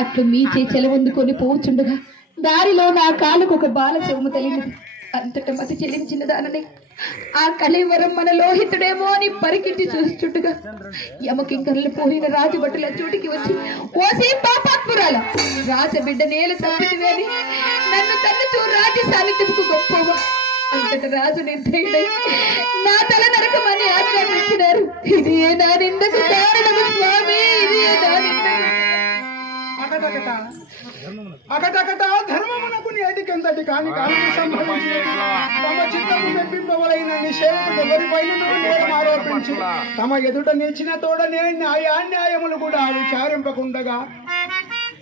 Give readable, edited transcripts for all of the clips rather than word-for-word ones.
అట్లు మీచే చెలవందుకొని పోచుండగా దారిలో నా కాళ్ళకు ఒక బాల చెవుము తెలియదు. అంతట మతి చెల్లించిన దానని ఆ కళేవరం మన లోహితుడేమో అని పరికించి చూస్తుండగా యమకింకర్లు పోయిన రాజభటుల చోటికి వచ్చి ఓసే పాపాత్మురాల రాజబిడ్డ నేల తప్పితివే అని నన్ను కన్నుచూ రాజ్య సాన్నిధ్యముకు గొప్పవా. అంతట రాజు నిర్దయుడై నా తల నరకమని ఆజ్ఞాపించినారు. ఇది నా నిందకు కారణము స్వామి, ఇది నా నిందకు. అకటకట ధర్మమునకు నేటికెంతటి కాని కాలం సంభవించి తమ చిత్తము మెప్పింపవలైన నిషేధుడు ఎవరిపైన నేరం ఆరోపించి తమ ఎదుట నిలిచిన తోడనే న్యాయములు కూడా విచారింపకుండగా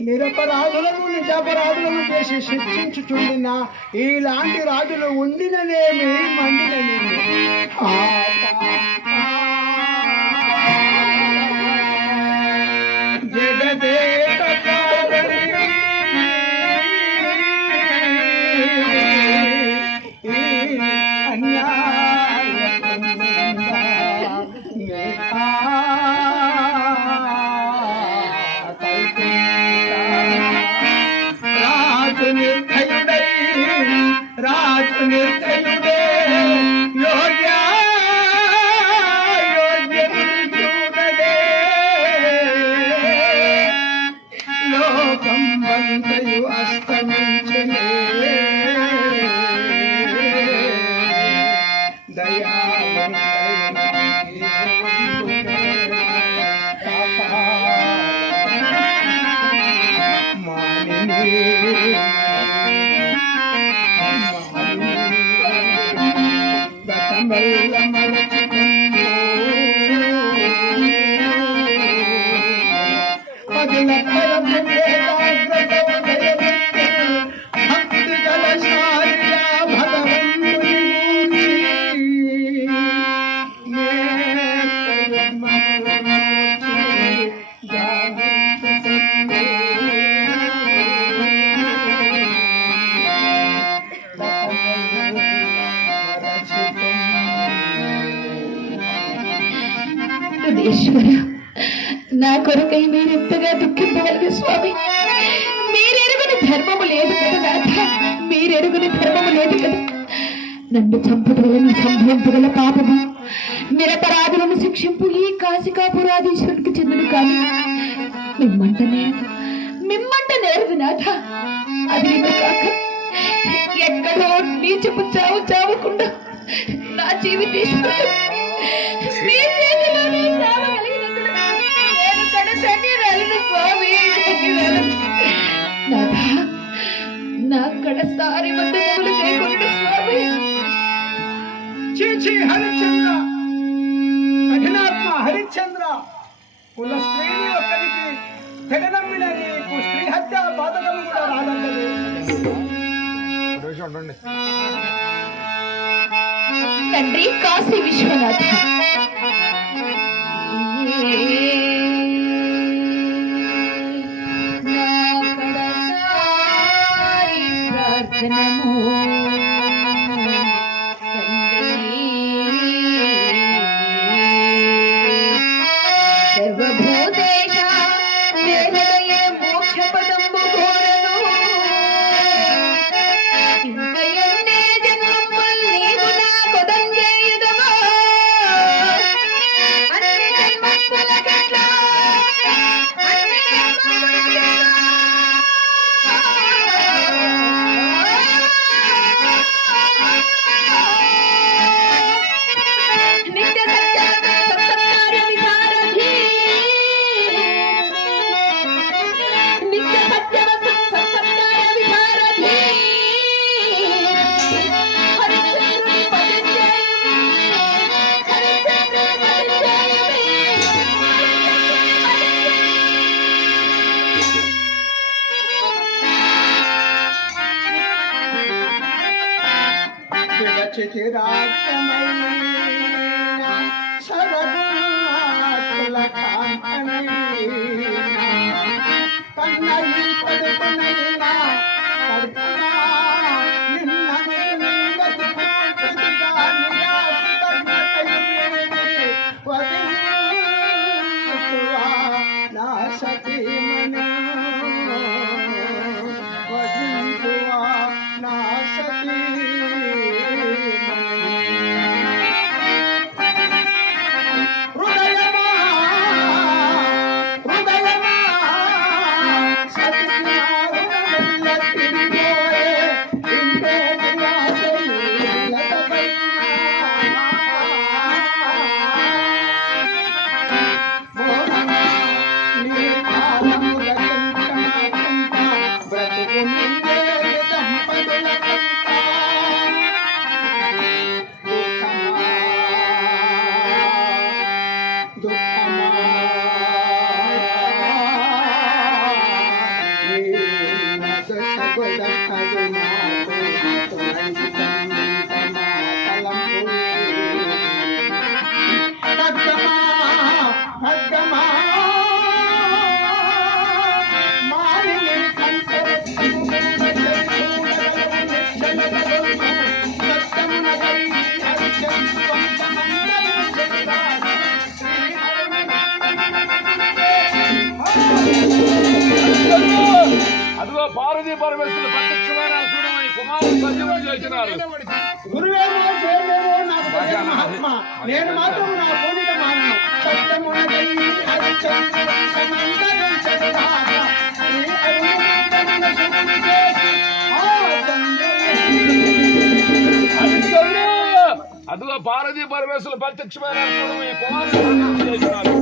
నిరపరాధులను నిజాపరాధులను చేసి శిక్షించుచుండిన ఇలాంటి రాజులు ఉండిననేమి మండిననేమి జగదే రాజు నిర్దయుడే యోగ్య లోకం వంతయు అస్తమించలే ఈశ్వర, నా కొరకై మీరెంతగా దుఃఖింపగలిగే స్వామి. మీరెరుగుని ధర్మము లేదు కదా నాథ, మీరెరుగుని ధర్మము లేదు కదా. నన్ను చంపుదలను సంభవింపగల పాపము నిరపరాధులను శిక్షింపు ఈ కాశికాపురాధీశ్వరునికి చెందును. కానీ మిమ్మంట నేరదు నాథ. అది కాక ఎక్కడో నీచపు చావు చావకుండా నా జీవితేశ్వరుడు మీ చేతిలోనే చావగలిగినందున నేను కడతని స్వామి. నా కడసారి వందనములు చేయకుండా స్వామి. చీచి హరిశ్చంద్ర, కఠినాత్మ హరిశ్చంద్ర, కుల స్త్రీని ఒక్కరికి తెగనమ్మిన నీకు స్త్రీ హత్య బాధకము కూడా రాదన్నది. తండ్రి కాశీ విశ్వనాథ, నా కడసారి ప్రార్థనము సర్వభూతేష దేవదయ మోక్ష పదంబు ఘోరను ఇంకయన్నే జన్మల్ నీవు నా కొదంజేయుదవా అన్ని జన్మములకెట్ల అన్ని జన్మములకెట్ల నిత్య సత్య విచారధి నిత్య సత్యవత సత్కార విచారధి హరిచంద్రుని పరిచయమి హరిచంద్రుని పరిచయమి చిరాక్షమైన సరగుణాకుల కాంతని కన్నయి పడుకునైనా కడుపునా నిన్న నింగతి పూర్తిగా నిరాశితమటయుని వదిలితువా నా సతీమను పార్వతీ పరమేశ్వరులు ప్రత్యక్షమైన చూడమని కుమారుడు సజీవం చేసినారు. గురువేమో చేయలేమో నాకు తెలియదు మహాత్మ. నేను మాత్రం నా పూజిత మానను. సత్యమునకై హరిచంద్రుని చెందాక నీ అరుణితమున శుభము చేసి ఆ హరిశ్చంద్ర, అదిగో పార్వతీ పరమేశ్వరులు ప్రత్యక్షమైన చూడమని కుమారుడు సజీవం చేసినారు.